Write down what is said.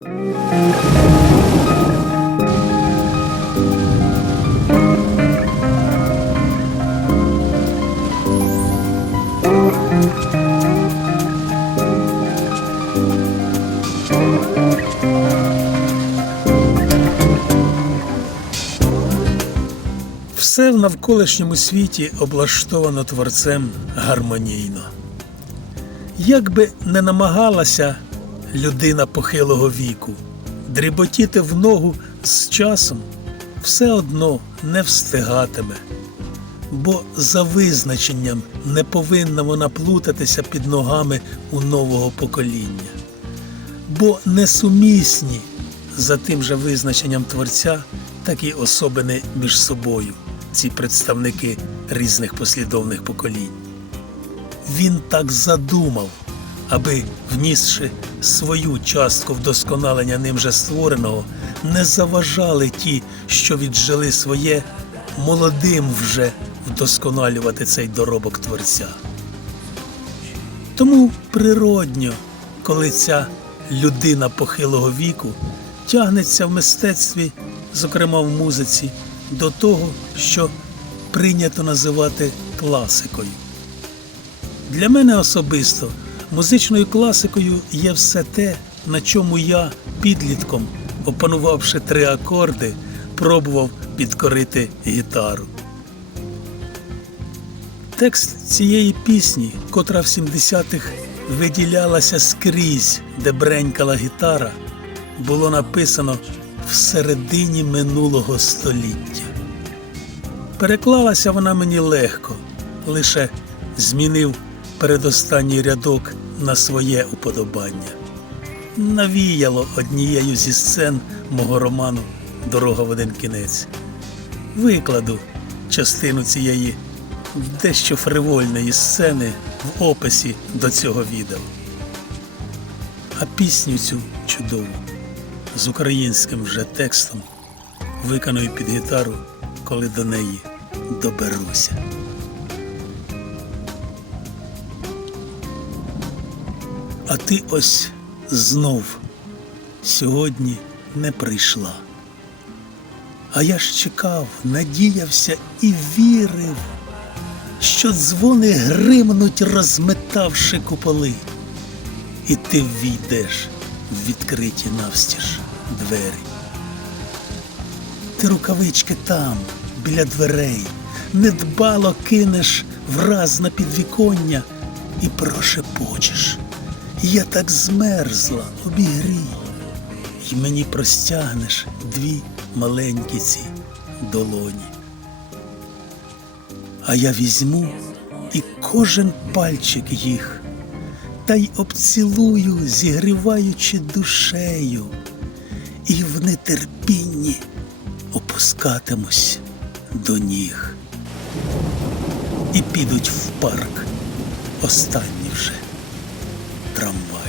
Все в навколишньому світі облаштовано творцем гармонійно. Як би не намагалася людина похилого віку. Дріботіти в ногу з часом, все одно не встигатиме, бо за визначенням не повинна вона плутатися під ногами у нового покоління, бо несумісні за тим же визначенням творця такі особини між собою, ці представники різних послідовних поколінь. Він так задумав, аби, внісши свою частку вдосконалення ним же створеного, не заважали ті, що віджили своє, молодим вже вдосконалювати цей доробок творця. Тому природньо, коли ця людина похилого віку тягнеться в мистецтві, зокрема в музиці, до того, що прийнято називати класикою. Для мене особисто музичною класикою є все те, на чому я підлітком, опанувавши три акорди, пробував підкорити гітару. Текст цієї пісні, котра в 70-х виділялася скрізь, де бренькала гітара, було написано в середині минулого століття. Переклалася вона мені легко, лише змінив передостанній рядок на своє уподобання. Навіяло однією зі сцен мого роману Дорога в один кінець. Викладу частину цієї дещо фривольної сцени в описі до цього відео. А пісню цю чудову з українським вже текстом виконую під гітару, коли до неї доберуся. А ти ось знов сьогодні не прийшла. А я ж чекав, надіявся і вірив, що дзвони гримнуть, розметавши куполи, і ти війдеш в відкриті навстіж двері. Ти рукавички там, біля дверей, недбало кинеш враз на підвіконня і прошепочеш. Я так змерзла, обігрій, й мені простягнеш дві маленькі ці долоні. А я візьму і кожен пальчик їх, та й обцілую, зігріваючи душею, і в нетерпінні опускатимусь до ніг. І підуть в парк останні вже трамваї.